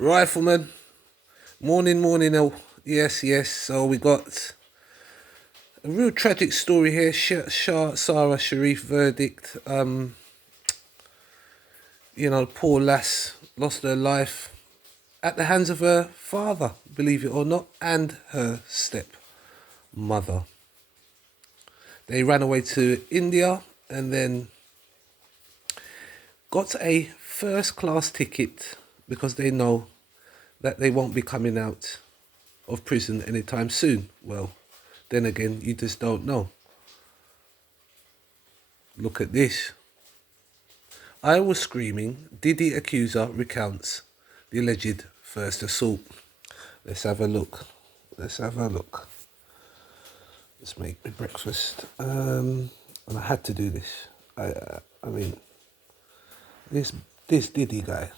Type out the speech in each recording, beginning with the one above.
Rifleman, morning, morning. Oh, yes, yes. So we got a real tragic story here. Sarah Sharif verdict. Poor lass lost her life at the hands of her father, believe it or not, and her stepmother. They ran away to India and then got a first class ticket because they know that they won't be coming out of prison anytime soon. Well, then again, you just don't know. Look at this. I was screaming, Diddy accuser recounts the alleged first assault. Let's have a look. Let's make me breakfast. And I had to do this. I mean, this Diddy guy.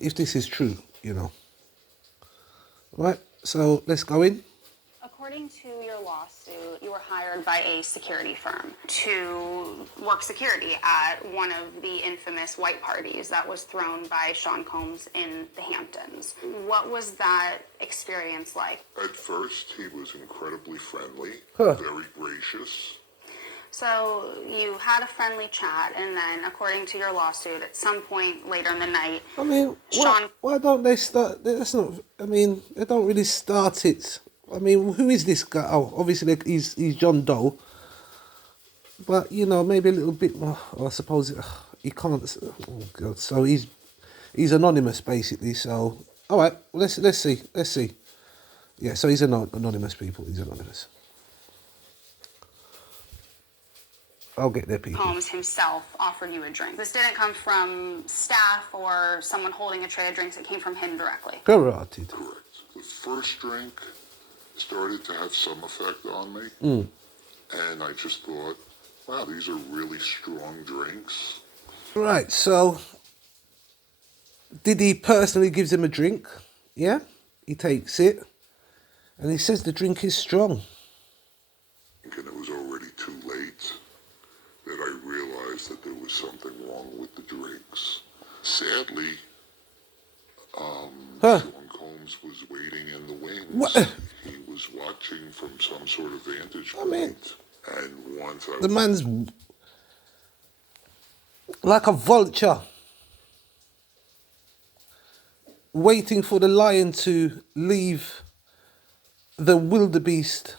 If this is true, Right, so let's go in. According to your lawsuit, you were hired by a security firm to work security at one of the infamous white parties that was thrown by Sean Combs in the Hamptons. What was that experience like? At first, he was incredibly friendly, very gracious. So you had a friendly chat, and then, according to your lawsuit, at some point later in the night, why don't they start? That's not. They don't really start it. Who is this guy? Oh, obviously he's John Doe. But maybe a little bit more. I suppose he can't. Oh God! So he's anonymous basically. So all right, let's see. Yeah, so he's anonymous, people. He's anonymous. I'll get there, people. Combs himself offered you a drink. This didn't come from staff or someone holding a tray of drinks. It came from him directly. Correct. The first drink started to have some effect on me. And I just thought, wow, these are really strong drinks. Right, so Diddy personally gives him a drink. Yeah, he takes it. And he says the drink is strong. And it was already too late that I realized that there was something wrong with the drinks. Sadly, Sean Combs was waiting in the wings. What? He was watching from some sort of vantage point. And once the man's like a vulture, waiting for the lion to leave the wildebeest.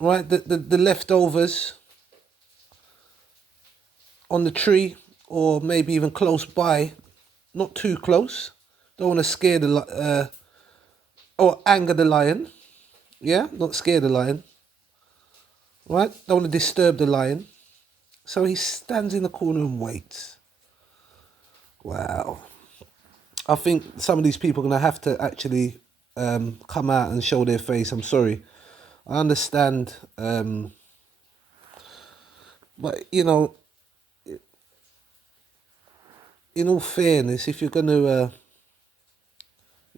Right, the leftovers on the tree, or maybe even close by, not too close. Don't want to scare or anger the lion. Yeah, not scare the lion. Right, don't want to disturb the lion. So he stands in the corner and waits. Wow. I think some of these people are going to have to actually come out and show their face. I'm sorry. I understand, but in all fairness, if you're going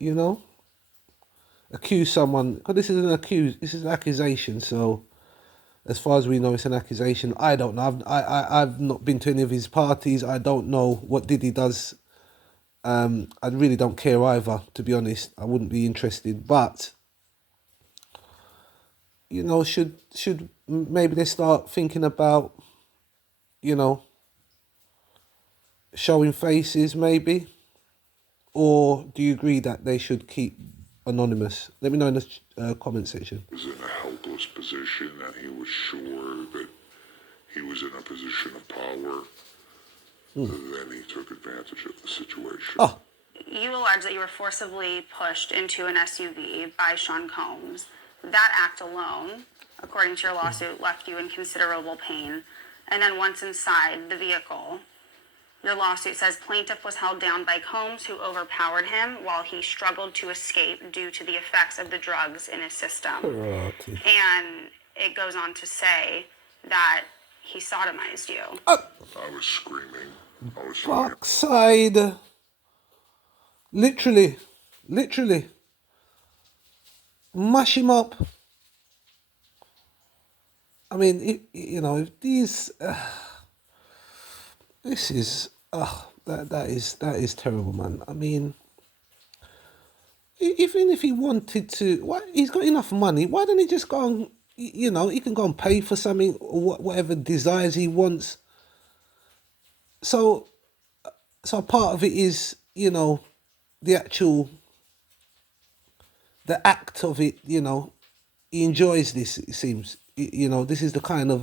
to, accuse someone, because this is an accusation. So, as far as we know, it's an accusation. I don't know. I've not been to any of his parties. I don't know what Diddy does. I really don't care either, to be honest. I wouldn't be interested, but. Should maybe they start thinking about, showing faces maybe? Or do you agree that they should keep anonymous? Let me know in the comment section. He was in a helpless position and he was sure that he was in a position of power. Then he took advantage of the situation. Oh. You allege that you were forcibly pushed into an SUV by Sean Combs. That act alone, according to your lawsuit, left you in considerable pain. And then once inside the vehicle, your lawsuit says plaintiff was held down by Combs, who overpowered him while he struggled to escape due to the effects of the drugs in his system. And it goes on to say that he sodomized you. I was screaming. Backside. Literally. Mash him up. I mean, if these, this is, that is terrible, man. I mean, even if he wanted to, he's got enough money. Why don't he just go and, he can go and pay for something or whatever desires he wants. So part of it is, the actual, the act of it. He enjoys this. It seems, this is the kind of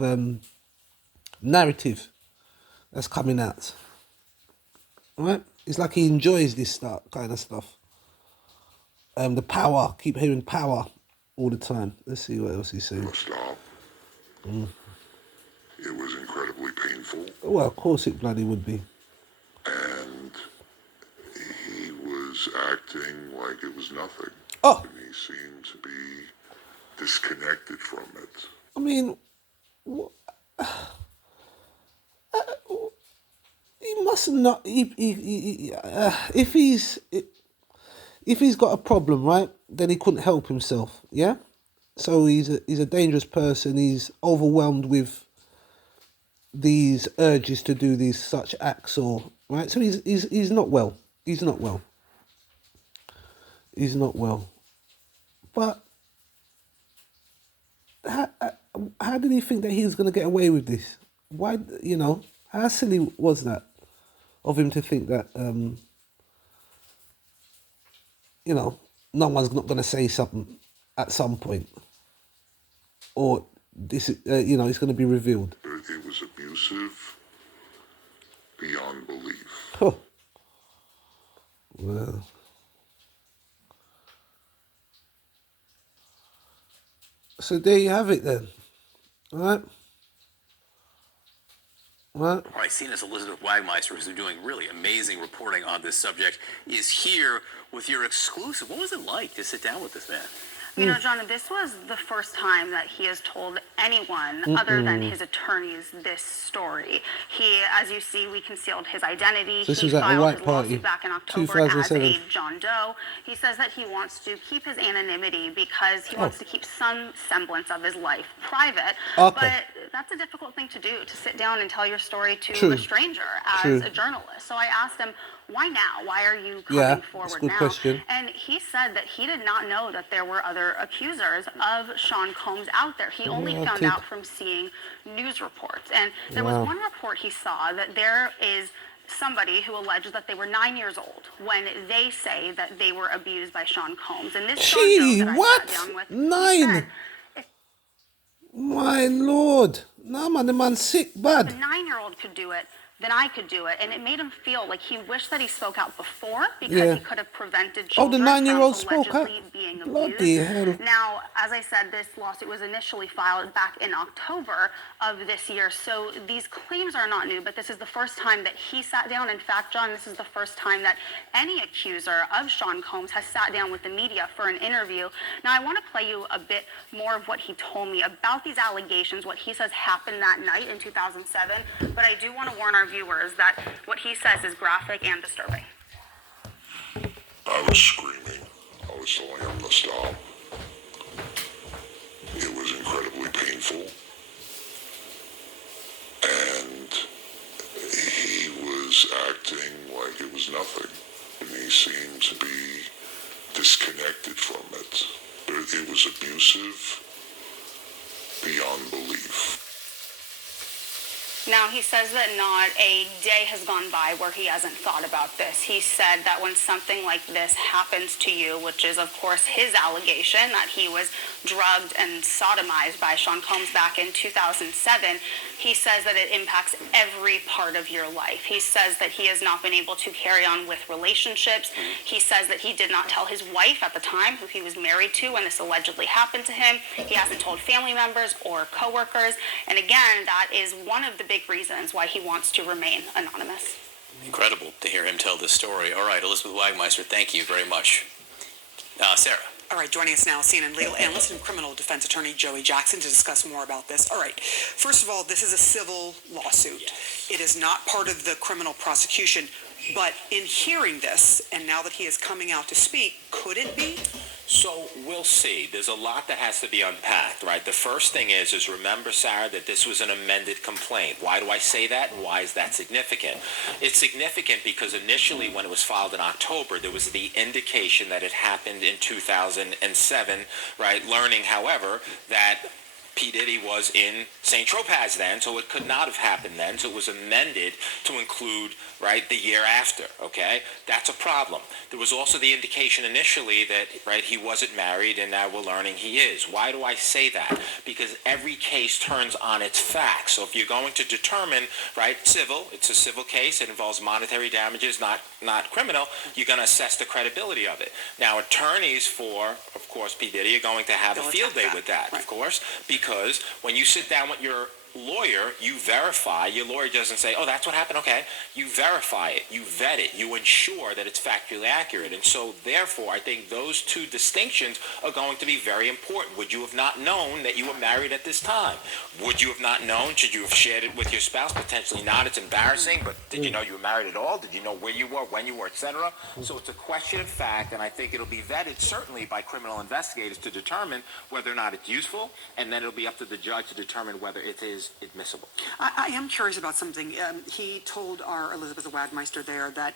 narrative that's coming out. Right? It's like he enjoys this kind of stuff. The power, keep hearing power all the time. Let's see what else he's saying. Stop. It was incredibly painful. Well, of course it bloody would be. And he was acting like it was nothing. Oh! And he seemed to be disconnected from it. I mean, he must not. If he's got a problem, right? Then he couldn't help himself. Yeah. So he's a dangerous person. He's overwhelmed with these urges to do these such acts, or right. So he's not well. He's not well. He's not well. But how did he think that he was going to get away with this? Why, how silly was that of him to think that, no one's not going to say something at some point, or this, it's going to be revealed. It was abusive beyond belief. Oh. Well. So there you have it then. All right? All right, CNN's Elizabeth Wagmeister, who's been doing really amazing reporting on this subject, is here with your exclusive. What was it like to sit down with this man? John, this was the first time that he has told anyone other than his attorneys this story. He, as you see, we concealed his identity. So this he was at a filed white his party, lawsuit back in October 2007. as a John Doe. He says that he wants to keep his anonymity because he wants to keep some semblance of his life private. Okay. But that's a difficult thing to do, to sit down and tell your story to True. a stranger as True. a journalist. So I asked him, why now? Why are you coming forward that's a good now? question. And he said that he did not know that there were other accusers of Sean Combs out there. He only found out from seeing news reports. And there was one report he saw that there is somebody who alleged that they were 9 years old when they say that they were abused by Sean Combs. And this Gee, that I what? sat down with, 9? My lord. No, man, the man's sick bad. If a 9-year-old could do it, then I could do it. And it made him feel like he wished that he spoke out before because he could have prevented children the 9-year-old from spoke out? allegedly being abused. Bloody hell. Now, as I said, this lawsuit was initially filed back in October of this year. So these claims are not new, but this is the first time that he sat down. In fact, John, this is the first time that any accuser of Sean Combs has sat down with the media for an interview. Now, I want to play you a bit more of what he told me about these allegations, what he says happened that night in 2007. But I do want to warn our viewers that what he says is graphic and disturbing. I was screaming. I was telling him to stop. It was incredibly painful. And he was acting like it was nothing. And he seemed to be disconnected from it. It was abusive beyond belief. Now, he says that not a day has gone by where he hasn't thought about this. He said that when something like this happens to you, which is, of course, his allegation that he was drugged and sodomized by Sean Combs back in 2007, he says that it impacts every part of your life. He says that he has not been able to carry on with relationships. He says that he did not tell his wife at the time, who he was married to when this allegedly happened to him. He hasn't told family members or coworkers. And again, that is one of the big reasons why he wants to remain anonymous. Incredible to hear him tell this story. All right, Elizabeth Wagmeister, thank you very much. Sarah. All right, joining us now, CNN legal analyst and criminal defense attorney Joey Jackson to discuss more about this. All right, first of all, this is a civil lawsuit. Yes. It is not part of the criminal prosecution, but in hearing this, and now that he is coming out to speak, could it be? So we'll see. There's a lot that has to be unpacked, right? The first thing is remember, Sarah, that this was an amended complaint. Why do I say that, and why is that significant? It's significant because initially when it was filed in October, there was the indication that it happened in 2007, right? Learning, however, that P. Diddy was in St. Tropez then, so it could not have happened then. So it was amended to include, right, the year after, okay? That's a problem. There was also the indication initially that, right, he wasn't married, and now we're learning he is. Why do I say that? Because every case turns on its facts. So if you're going to determine, right, civil, it's a civil case, it involves monetary damages, not criminal, you're going to assess the credibility of it. Now, attorneys for, of course, P. Diddy are going to have a field day with that, of course, because when you sit down with your lawyer, you verify. Your lawyer doesn't say, oh, that's what happened, okay. You verify it, you vet it, you ensure that it's factually accurate. And so therefore, I think those two distinctions are going to be very important. Would you have not known that you were married at this time? Would you have not known? Should you have shared it with your spouse? Potentially not. It's embarrassing, but did you know you were married at all? Did you know where you were, when you were, etc.? So it's a question of fact, and I think it'll be vetted certainly by criminal investigators to determine whether or not it's useful, and then it'll be up to the judge to determine whether it is admissible. I am curious about something. He told our Elizabeth Wagmeister there that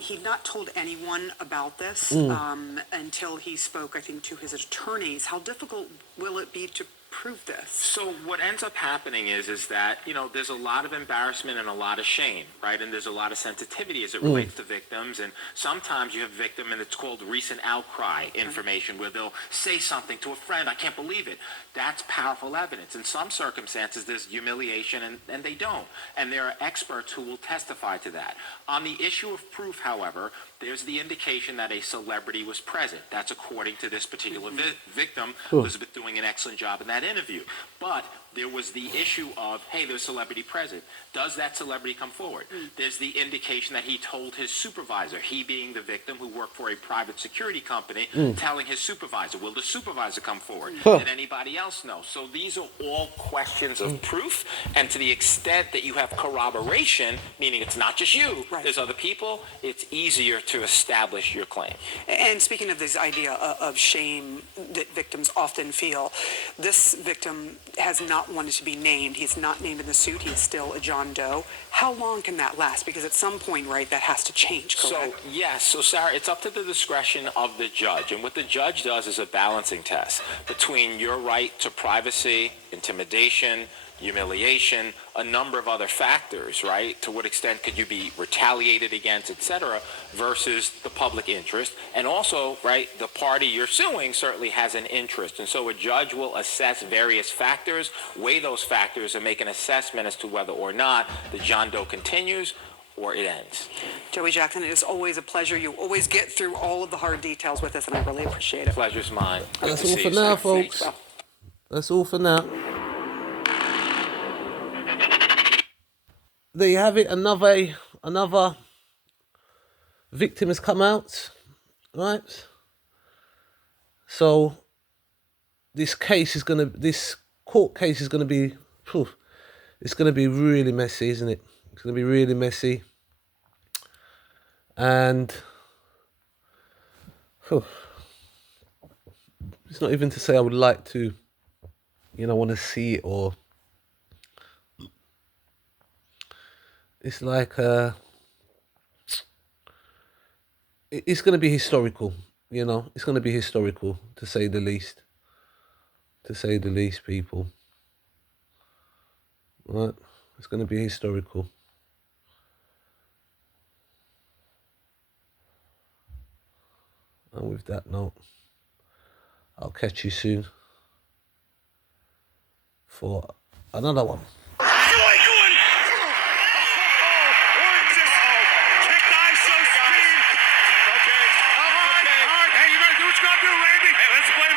he'd not told anyone about this until he spoke, I think, to his attorneys. How difficult will it be to prove this? So what ends up happening is that, you know, there's a lot of embarrassment and a lot of shame, right? And there's a lot of sensitivity as it relates to victims. And sometimes you have victim, and it's called recent outcry information, where they'll say something to a friend, I can't believe it. That's powerful evidence. In some circumstances, there's humiliation, and they don't. And there are experts who will testify to that. On the issue of proof, however, there's the indication that a celebrity was present. That's according to this particular victim, Elizabeth doing an excellent job in that interview. But there was the issue of, hey, there's a celebrity present. Does that celebrity come forward? There's the indication that he told his supervisor, he being the victim who worked for a private security company, telling his supervisor. Will the supervisor come forward? Did anybody else know? So these are all questions of proof, and to the extent that you have corroboration, meaning it's not just you, there's other people, it's easier to establish your claim. And speaking of this idea of shame that victims often feel, this victim has not wanted to be named. He's not named in the suit. He's still a John Doe. How long can that last? Because at some point, right, that has to change, correct? So, yes. So, Sarah, it's up to the discretion of the judge. And what the judge does is a balancing test between your right to privacy, intimidation, humiliation, a number of other factors, right? To what extent could you be retaliated against, et cetera, versus the public interest. And also, right, the party you're suing certainly has an interest. And so a judge will assess various factors, weigh those factors, and make an assessment as to whether or not the John Doe continues or it ends. Joey Jackson, it is always a pleasure. You always get through all of the hard details with us, and I really appreciate it. Pleasure's mine. Good That's to all see for you, now, Sarah. folks. That's all for now. There you have it. Another victim has come out, right? So this court case is gonna be, it's gonna be really messy, isn't it? It's gonna be really messy, and it's not even to say I would like to, want to see it, or it's like it's going to be historical, it's going to be historical, to say the least, people, right? It's going to be historical. And with that note, I'll catch you soon for another one.